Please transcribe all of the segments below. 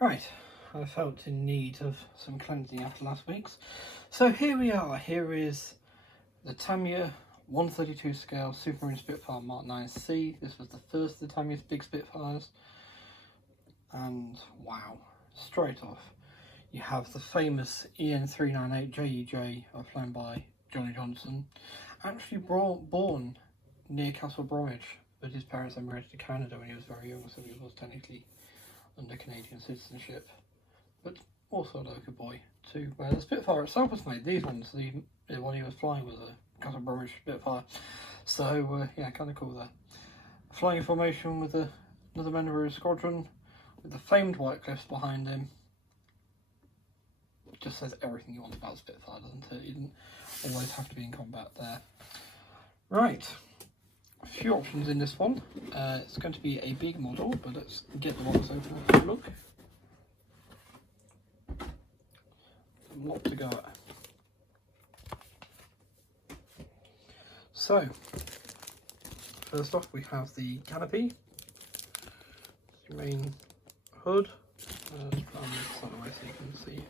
Right, I felt in need of some cleansing after last week's. So here we are. Here is the Tamiya 132 scale Supermarine Spitfire Mk.IXc. This was the first of the Tamiya's big Spitfires. And wow, straight off, you have the famous EN398 JEJ flown by Johnny Johnson, actually born near Castle Bromwich, but his parents emigrated to Canada when he was very young, so he was technically under Canadian citizenship, but also a local boy too. Where the Spitfire itself was made, these ones, the one he was flying was a Castle Bromwich Spitfire, so yeah, kind of cool there. Flying in formation with another member of his squadron, with the famed White Cliffs behind him. It just says everything you want about Spitfire, doesn't it? You didn't always have to be in combat there. Right. A few options in this one. It's going to be a big model, but let's get the box open and have a look. A lot to go at. So, first off we have the canopy, the main hood. Let's try and move that away so you can see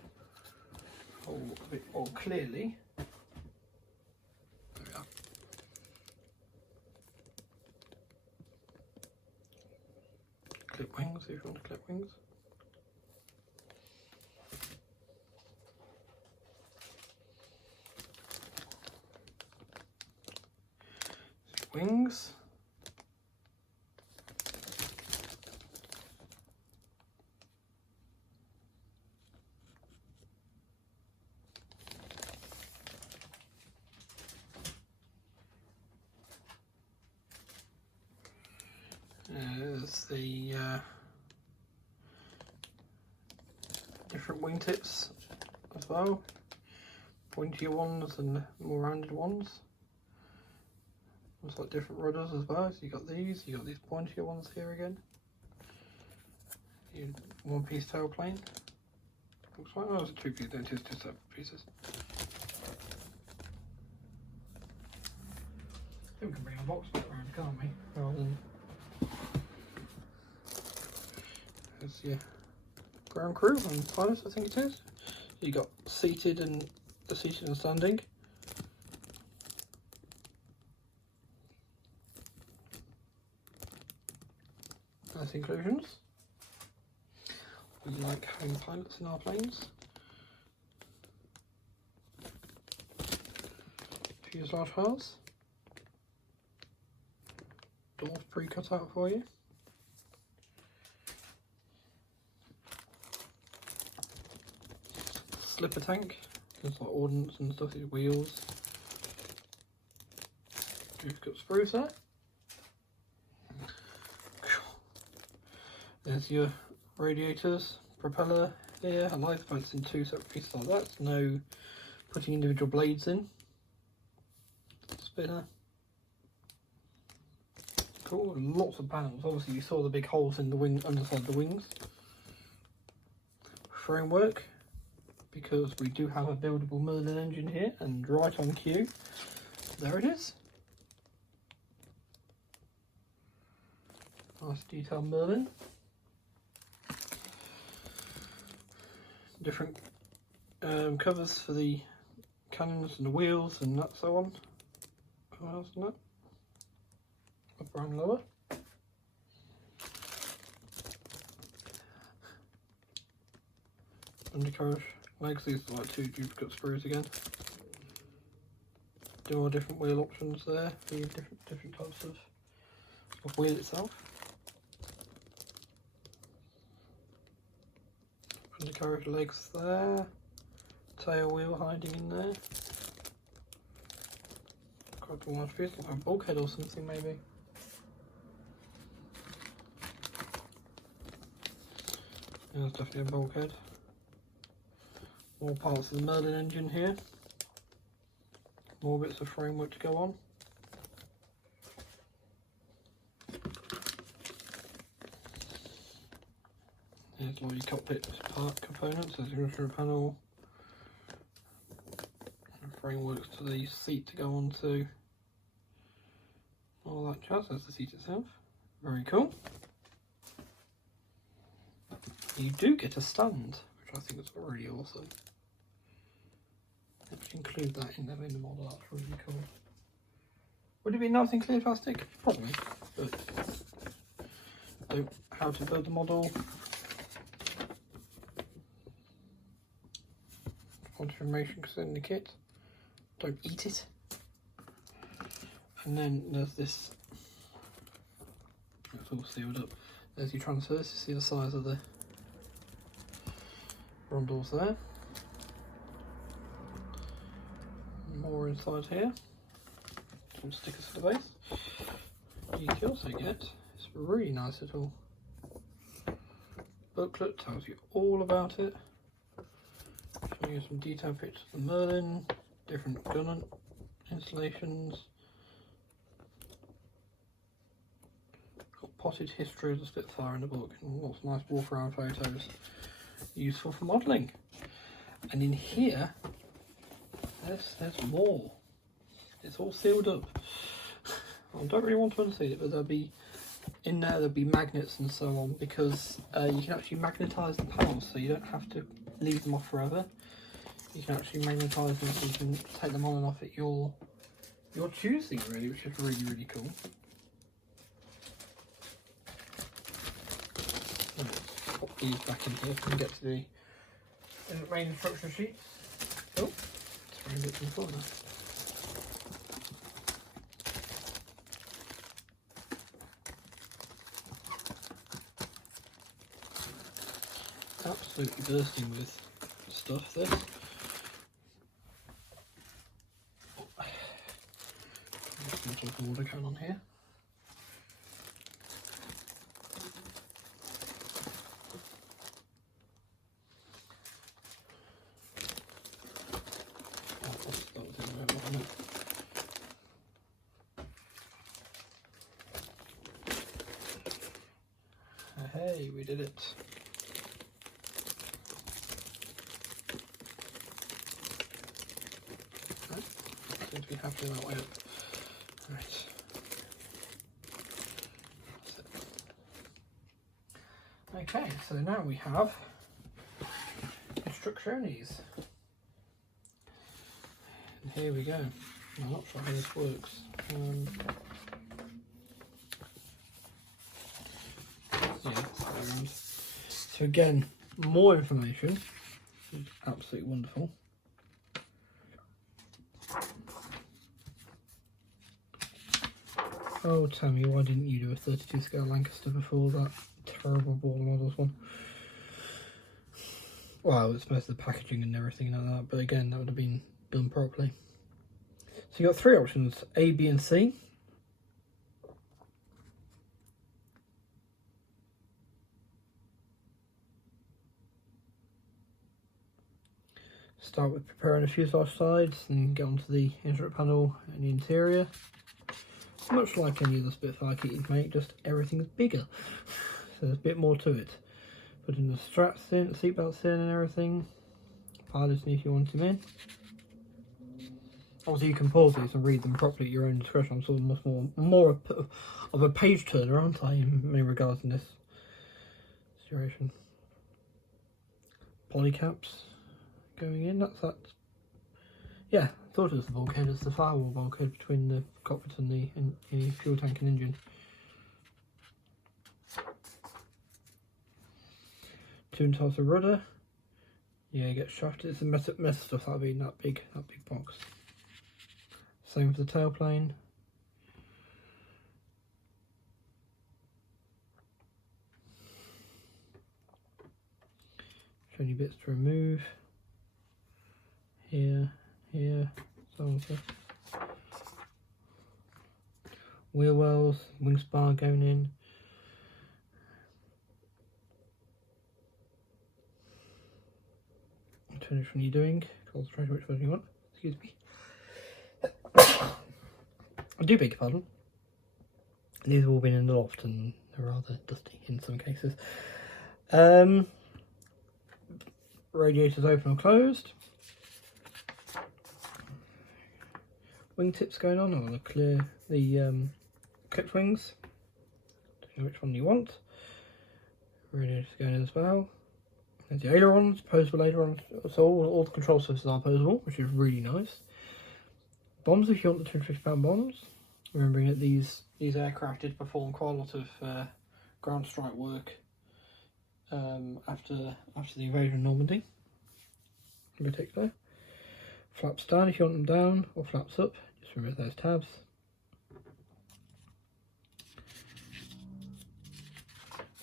a bit more clearly. Clip wings, if you want to clip wings. Wings. There's the different wingtips as well, pointier ones and more rounded ones. Looks like different rudders as well. So you got these pointier ones here again. One-piece tailplane. Looks like it's a two-piece. It is two separate pieces. I think we can bring a box back around, can't we? Rather than there's your ground crew and pilots, I think it is. You got seated and standing. Nice inclusions. We like having pilots in our planes. Fuselage files. Doors pre-cut out for you. Slipper tank, there's like ordnance and stuff, these wheels. Duplicate spruce there. There's your radiators, propeller here. I like the fact it's in two separate pieces like that. There's no putting individual blades in. Spinner. Cool, lots of panels. Obviously you saw the big holes in the wing, underside the wings. Framework, because we do have a buildable Merlin engine here, and right on cue, there it is. Nice detailed Merlin. Different covers for the cannons and the wheels and that, so on. What else in that? Upper and lower. Undercarriage legs, these are like two duplicate sprues again. Do all different wheel options there, the different types of wheel itself. Undercarriage legs there, tail wheel hiding in there. Quite a large piece, like a bulkhead or something maybe. Yeah, there's definitely a bulkhead. More parts of the Merlin engine here. More bits of framework to go on. There's all your cockpit part components. There's your instrument panel. Frameworks to the seat to go on to. All that jazz. There's the seat itself. Very cool. you do get a stand, which I think is really awesome. Let's include that in the model, that's really cool. Would it be nice in clear plastic? Probably, but how to build the model. Information because in the kit. Don't eat it. And then there's this. It's all sealed up. There's your transfers. You see the size of the rondels there. More inside here. Some stickers for the base. You can also get this really nice little booklet. Tells you all about it. Showing you some detailed pictures of the Merlin, different gun installations. Got potted history of the Spitfire in the book and lots of nice walk around photos. Useful for modelling. And in here, there's more. It's all sealed up. I don't really want to unseal it, but there'll be magnets and so on, because you can actually magnetise the panels, so you don't have to leave them off forever. You can actually magnetise them, so you can take them on and off at your choosing, really, which is really, really cool. Let's pop these back in here so we can get to the main instruction sheet. Oh, it's very bit from the corner. Absolutely bursting with stuff, this. Some sort of water going on here. Hey, we did it. Seems to be happening that way up. Right. Okay, so now we have instructions. And here we go. I'm not sure how this works. Yeah, so again, more information. Absolutely wonderful. Oh, Tamiya, why didn't you do a 32 scale Lancaster before that terrible ball models one? Well, it's most of the packaging and everything like that, but again, that would have been done properly. So you got three options: A, B, and C. Start with preparing the fuselage sides, and you can get onto the instrument panel and the interior. Much like any other Spitfire kit you make, just everything's bigger, so there's a bit more to it. Putting the straps in, seatbelts in and everything. Pilots in if you want them in. Obviously you can pause these and read them properly at your own discretion. I'm sort of much more of a page turner, aren't I, in many regards in this situation. Polycaps going in, that's that. Yeah, I thought it was the bulkhead. It's the firewall bulkhead between the cockpit and the fuel tank and engine. Two types of rudder. Yeah, you get shafted. It's the mess stuff that'll be in that big box. Same for the tailplane. Showing you bits to remove. Here, so on. So. Wheel wells, wing spar going in. Turn which one you're doing. Concentrate which one you want. Excuse me. I do beg your pardon. These have all been in the loft and they're rather dusty in some cases. Radiators open or closed. Wingtips going on, or the clear the clipped wings. Don't know which one you want. Radiators going in as well. There's the ailerons, posable ailerons, so all the control surfaces are posable, which is really nice. Bombs, if you want the 250-pound bombs. Remembering that these aircraft did perform quite a lot of ground strike work after the invasion of Normandy, in particular. Flaps down if you want them down, or flaps up. Just remove those tabs.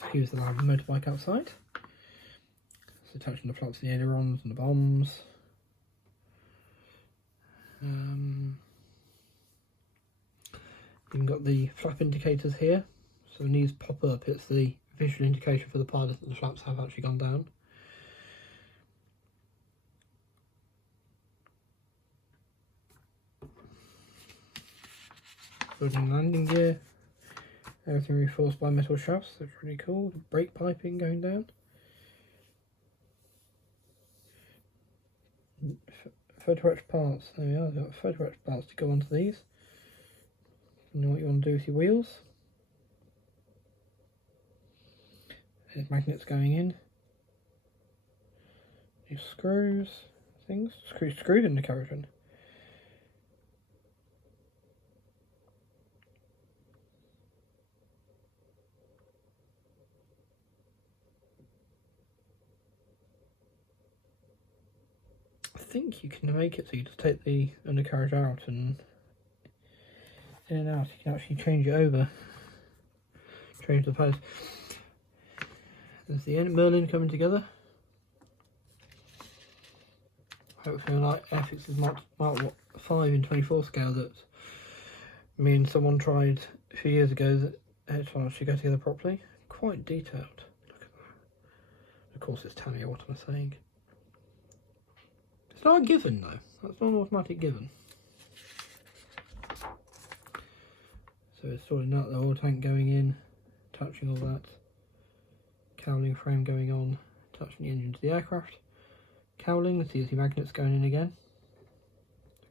Excuse the loud motorbike outside. So attaching the flaps to the ailerons and the bombs. You've got the flap indicators here, so when these pop up, it's the visual indication for the pilot that the flaps have actually gone down. Building landing gear, everything reinforced by metal shafts, that's really cool. The brake piping going down. Photo etched parts, there we are, we've got photo etched parts to go onto these. You know what you want to do with your wheels. There's magnets going in. These screws, things, screwed into carriage. I think you can make it so you just take the undercarriage out and in and out. You can actually change it over, change the post. There's the Merlin coming together. Hopefully, like Airfix's Mark 5 in 24 scale that me and someone tried a few years ago, that it's one actually go together properly. Quite detailed. Look at that. Of course, it's Tamiya. What am I saying? It's not a given though. That's not an automatic given. So it's sorting out the oil tank going in, touching all that, cowling frame going on, touching the engine to the aircraft, cowling, the CSC magnets going in again,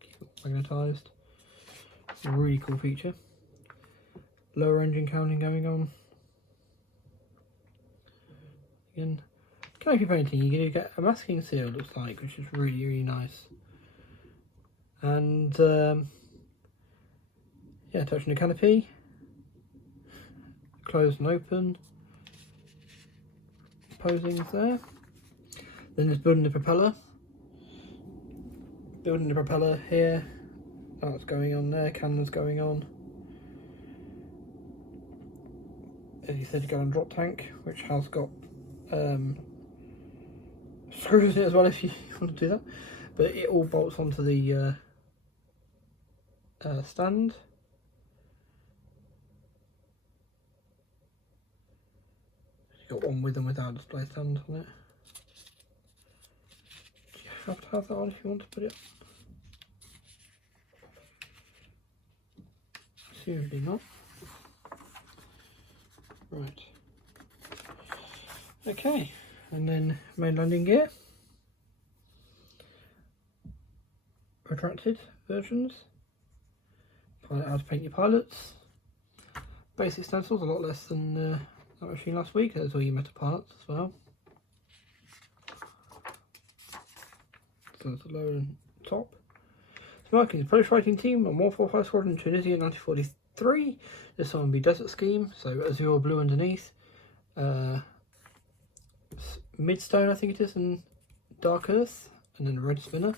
keep it magnetised, a really cool feature. Lower engine cowling going on. Again, canopy painting, you get a masking seal, looks like, which is really, really nice. And yeah, touching the canopy, closed and open, posings there. Then there's building the propeller. Building the propeller here, that's going on there, cannons going on. As you said, you got a drop tank, which has got screws in it as well if you want to do that. But it all bolts onto the stand. You've got one with and without display stand on it. Do you have to have that on if you want to put it? Seriously not. Right. Okay, and then main landing gear. Retracted versions. Pilot how to paint your pilots. Basic stencils, a lot less than that machine last week. There's all your metal pilots as well. So it's the lower and top. Smoking the Polish fighting team on 145 Squadron Tunisia 1943. This one will be Desert Scheme, so azure blue underneath. Midstone, I think it is, and Dark Earth, and then a red spinner.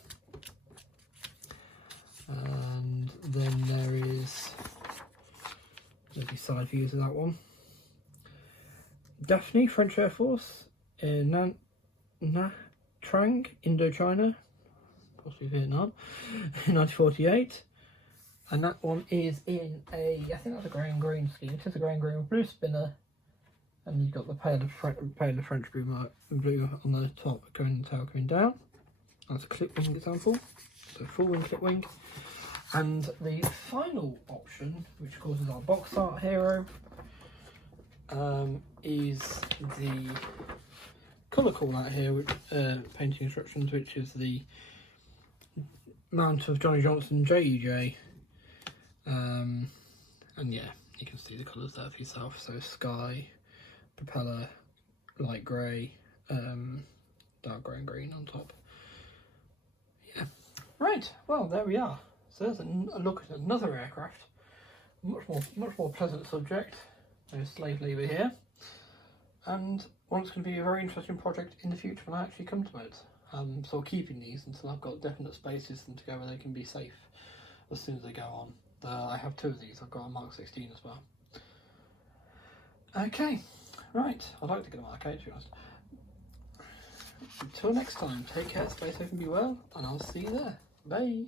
And then there is the side views of that one. Daphne, French Air Force, Nha Trang, Indochina, possibly Vietnam, 1948. And that one is in a, I think that's a grey and green scheme. It is a grey and green with blue spinner. And you've got the pale of French blue on the top, going the tail coming down. That's a clip wing example. So full wing, clip wing. And the final option, which of course is our box art hero, is the colour call out here, which painting instructions, which is the mount of Johnny Johnson JEJ. And yeah, you can see the colours there for yourself. So sky, propeller, light grey, dark grey and green on top. Yeah, right, well there we are. So there's a look at another aircraft, much more pleasant subject. There's slave labour here, and one's going to be a very interesting project in the future when I actually come to it. So keeping these until I've got definite spaces and to go where they can be safe as soon as they go on. I have 2 of these. I've got a Mk.IXc as well. Okay, right. I'd like to get a Mk.IXc, to be honest. Until next time, take care, stay safe and be well, and I'll see you there. Bye.